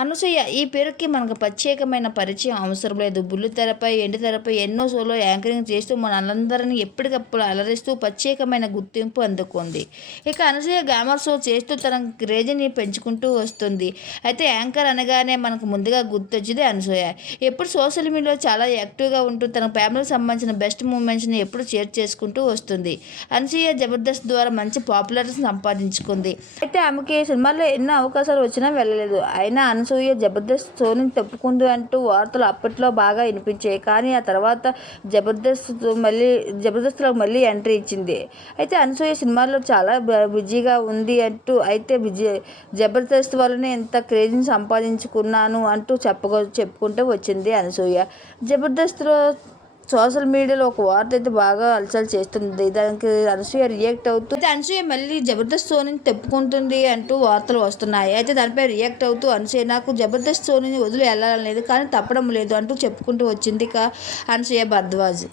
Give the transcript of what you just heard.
అనసూయ ఈ పేరుకి మనకు ప్రత్యేకమైన పరిచయం. అవసరం లేదు. బుల్లు తెరపై ఎండి తెరపై ఎన్నో షోలో యాంకరింగ్ చేస్తూ మనందరినీ ఎప్పటికప్పుడు అలరిస్తూ ప్రత్యేకమైన గుర్తింపు అందుకుంది. ఇక అనసూయ గ్లామర్ షో చేస్తూ తన క్రేజీని పెంచుకుంటూ వస్తుంది. అయితే యాంకర్ అనగానే మనకు ముందుగా గుర్తొచ్చేది అనసూయ. ఎప్పుడు సోషల్ మీడియాలో చాలా యాక్టివ్గా ఉంటూ తన ఫ్యామిలీకి సంబంధించిన బెస్ట్ మూమెంట్స్ని ఎప్పుడు షేర్ చేసుకుంటూ వస్తుంది. అనసూయ జబర్దస్త్ ద్వారా మంచి పాపులారిటీ సంపాదించుకుంది. అయితే ఆమెకి సినిమాల్లో ఎన్నో అవకాశాలు వచ్చినా వెళ్ళలేదు. అయినా అనసూయ జబర్దస్త్ షోని తప్పుకుంది అంటూ వార్తలు అప్పట్లో బాగా వినిపించాయి. కానీ ఆ తర్వాత జబర్దస్త్ మళ్ళీ జబర్దస్త్లో మళ్ళీ ఎంట్రీ ఇచ్చింది. అయితే అనసూయ సినిమాలో చాలా బ- బిజీగా ఉంది అంటూ అయితే బిజీ జబర్దస్త్ వల్లనే ఇంత క్రేజ్ని సంపాదించుకున్నాను అంటూ చెప్పగ చెప్పుకుంటూ వచ్చింది అనసూయ. జబర్దస్త్లో సోషల్ మీడియాలో ఒక వార్త అయితే బాగా అలచల్ చేస్తుంది. దానికి అనసూయ రియాక్ట్ అవుతూ అయితే అనసూయ మళ్ళీ జబర్దస్త్ షోని తెప్పుకుంటుంది అంటూ వార్తలు వస్తున్నాయి. అయితే దానిపై రియాక్ట్ అవుతూ అనసూయ నాకు జబర్దస్త్ షోని వదిలి వెళ్ళాలని లేదు కానీ తప్పడం లేదు అంటూ చెప్పుకుంటూ వచ్చింది ఇక అనసూయ భరద్వాజ్